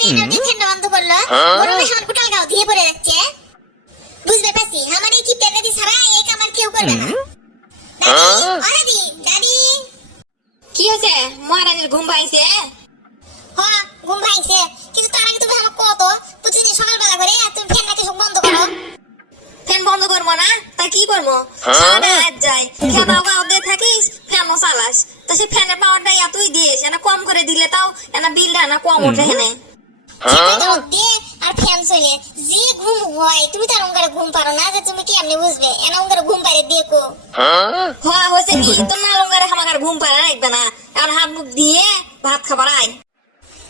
বেরিয়ে ফ্যানটা বন্ধ করল গরমে আমার গোটাল গাও দিয়ে পড়ে যাচ্ছে। বুঝতে পারছি আমার এই কিপটা দাদি ছাড়া এই কামার কেউ করবে না। দাদি দাদি দাদি। কি হয়েছে? মহারানীর ঘুম পাইছে হ ঘুম ভাইছে কিন্তু তার আগে তুমি আমার কত প্রতিদিন সকালবেলা করে আর তুমি ফ্যানটাকে সব বন্ধ করো। ফ্যান বন্ধ করব না? তা কি করব? সারাটা রাত যায়। খেলা গাওতে থাকিস ফ্যানও চালাস। তা সে ফ্যানের পাওয়ারটা এতই দিস এনা কম করে দিলে তাও এনা বিলটা না কম ওঠে দে আর ফ্যান চলে। যে ঘুম হয় তুমি তার অঙ্গারে ঘুম পারো না যে তুমি কেমনে বুঝবে? এনা অঙ্গারে ঘুম পারে দেখো হওয়া হয়েছে কি? তোর না লঙ্গারে ঘুম পারে রাখবে না। আর হাত মুখ দিয়ে ভাত খাবার আয়।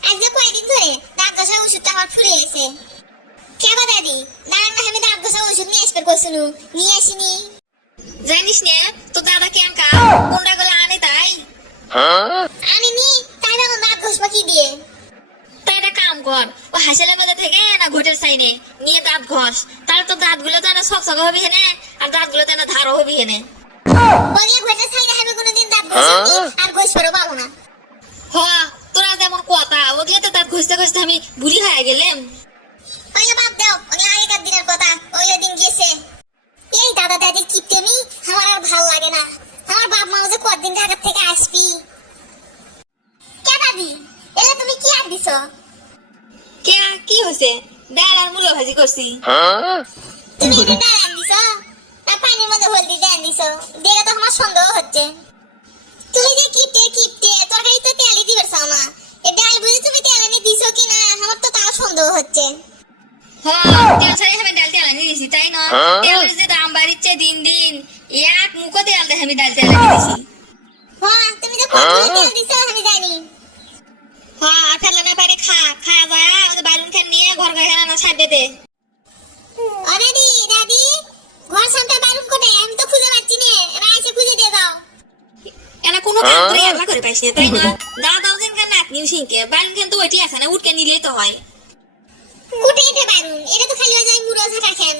আজকে কয়দিন ধরে দাঁত ঘষা ওষুধটা আমার ফুরে গেছে। কেবা দাদি? দাঁড়ান না আমি দাঁত ঘষা ওষুধ নিয়ে আসবে করছিল নিয়ে আসিনি। জানিস নে তোর দাদা কেন কা কোনটা গলে আনে তাই? আনিনি তাই না দাঁত ঘষবা কি দিয়ে? কর ও হাসিলের মধ্যে থেকে না ঘুটের সাইনে নিয়ে দাঁত ঘষ। তাহলে তো দাঁতগুলো তো না সকসক হবে হেনে আর দাঁতগুলো তো না ধারও হবে হেনে। বলিয়া ঘষা ছাই না আমি কোনোদিন দাঁত ঘষিনি আর ঘষবারও পাবো না। হওয়া তোরা যেমন কথা ওগুলো তো দাঁত ঘষতে ঘষতে আমি বুড়ি হয়ে গেলাম। ওইলে বাদ দাও ওগুলো আগেকার দিনের কথা ওইলে দিন গেছে। এই দাদা দাদির কিপটেমি আমার আর ভালো লাগে না। আমার বাপ মা যে কদিন ঢাকার থেকে আসবি? কে দাদি? এলে তুমি কি আগ দিছো? কে হয়েছে ডাল আর মূল্য ভাজি করছি। তুমি এটা ডাল আন দিছো পানির মধ্যে হলদি দিয়ে আন দেখে তো আমার সন্দেহ হচ্ছে। তুমি যে কিপটে কিপটে তরকারি তো তেলই দিবে না। এই ডাল বুঝি তুমি তেল এনে দিছো কি না? আমার তো তাও সন্দেহ হচ্ছে। হ্যাঁ তেল ছাড়াই আমি ডাল তেল আনি দিছি তাই না? তেলের যে দাম বাড়িচ্ছে দিন দিন। এক মুখো তেল দেখে আমি ডাল তেল দিছি। হ্যাঁ তুমি যে তেল দিছো আমি জানি। ঘর ঘর না ছাড়বে দে দাদি দাদি ঘর সামনে বাইরুম কোনে আমি তো খুঁজে পাচ্ছি না। এরা এসে খুঁজে দিয়ে দাও এনা কোনো কাম করে আল্লাহ করে পাইছি না তাই না? দাদাও যেন কেন নাক নিউ সিংকে বালুন খেন তো ওইটি আছে না উঠকে নিলেই তো হয়। উঠে এটা বাইরুম। এটা তো খালি ওই যে মুড়ো ঝাঁটা খেন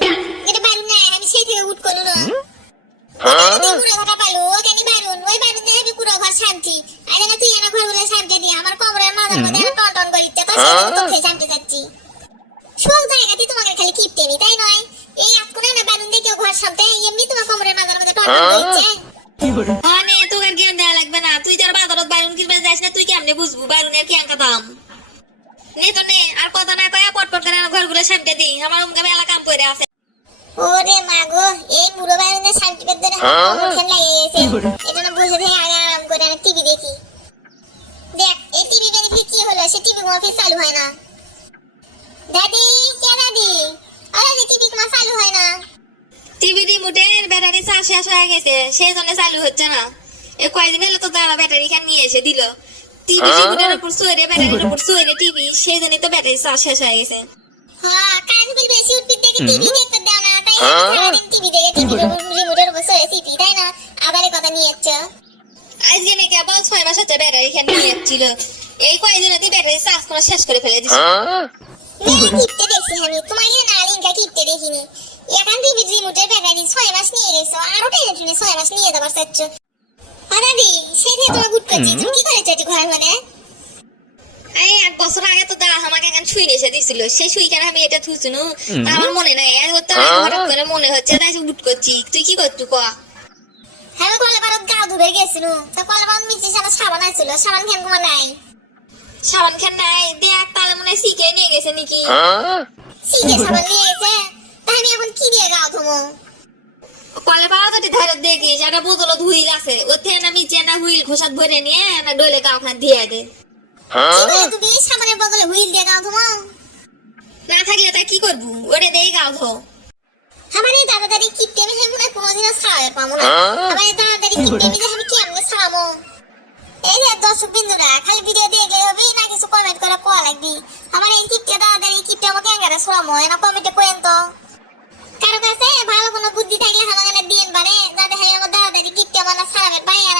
এটা বাইরুম না আমি সেই থেকে উঠ করু না কেন শান্তি আরে না তুই এনা ঘর বলে শান্তি দি। আমার কোমরের মাথার মধ্যে টন টন করিতে তো সেই তো শান্তি যাচ্ছি সব জায়গাতে তোমাকে খালি কিপটেমি তাই নয়? এই আজকুনে না বাইরুন দেখে ঘর সামনে এমনি তোমার কোমরের মাথার মধ্যে টন হ্যাঁ? নে তোকে আর জ্ঞান দেওয়া লাগবে না। তুই যার বাজারত বালুন কিনবে যাস না তুই কেমনে বুঝবু বালুনের কি আঙ্কা দাম? নে তো নে আর কথা না কয়া পটপট করে ঘরগুলো সামনে দি আমার উমকে মেলা কাম করে আছে। ওরে মাগো এই বুড়ো বাইরে সার্টিফিকেট ধরে মুখে লাগিয়ে গেছে। এটা না বসে থেকে আগে আরাম করে আমি টিভি দেখি। দেখ এই টিভি বেনিফিট কি হলো? সে টিভি অফিস চালু হয় না দাদি কে দাদি আরে যে টিভি তোমার চালু হয় না। টিভি রিমোটের ব্যাটারি চার্জ শেষ হয়ে গেছে সেই জন্য চালু হচ্ছে না। এ কয়দিন হলো তো দাদা ব্যাটারি খান নিয়ে এসে দিল। টিভি রিমোটের উপর সইরে ব্যাটারির উপর সইরে টিভি সেই জন্যই তো ব্যাটারি চার্জ শেষ হয়ে গেছে। হ্যাঁ কারেন্ট বিল বেশি উঠবি দেখে টিভি দেখতে দাও না তাই সারাদিন টিভি দেখে টিভি রিমোটের উপর সরে সিপি তাই না? আবার কথা নিয়ে যাচ্ছে আজকে নাকি আবার ছয় মাস হচ্ছে ব্যাটারি খান নিয়ে এসেছিল। এই কয়দিন তুই ব্যাটারি চার্জ করা শেষ করে ফেলে দিছি। কিপটে দেখছি আমি তোমাকে না লিঙ্কা দেখিনি এখান টিভি রিমোটের ব্যাটারি ছয় মাস নিয়ে গেছো আরও টেনে টুনে ছয় মাস নিয়ে যাবার চাচ্ছ দাদি সেই থেকে তোমার গুড করছি তুমি কি করেছ এটি ঘর মানে এই এক বছর আগে তো দাদা আমাকে এখন ছুঁই এসে দিছিল সেই ছুঁই কেন আমি এটা থুইছিনু তা আমার মনে নাই আর হতে হঠাৎ করে মনে হচ্ছে তাই উঠ করছি তুই কি করতু ক হ্যাঁ কলে বারত গা ধুবে গেছিল তো কলে বারত মিচি সাবান আছিল সাবান খেন তোমার নাই সাবান খান নাই দেখ তাহলে মনে হয় শিখে নিয়ে গেছে নাকি? সিকে সাবান নিয়ে গেছে? তা আমি এখন কি দিয়ে গা ধুমো? কলে পাওয়া তো ধারে দেখিস একটা বোতল হুইল আছে থেকে না মিচে না হুইল খোসাত ভরে নিয়ে না ডলে গাও খান দিয়ে দে। তুমি? সাবানের বদলে হুইল দিয়ে গা ধুমো? না থাকলে তা কি করব? ওরে দেই গাও ধো। আমার এই দাদা দাদি কিপটে আমি মনে হয় কোনোদিনও ছাড়াবে পাবো না। আমার এই দাদা দাদি কিপটে এই যে দর্শক বিন্দুরা, খালি ভিডিও দেখলে হবে, না কিছু কমেন্ট করে কোয়া লাগবি। আমার এই কিপটা দাদার এই কিপটা আমাকে আঙ্গারে শ্রম হয় না কমেন্টে কোয়েন তো। কারও কাছে ভালো কোনো বুদ্ধি থাকলে হামাগানে দিয়েন বারে, যাতে হ্যাঁ আমার দাদারি কিপটা বানা সারাবে, ভাই আর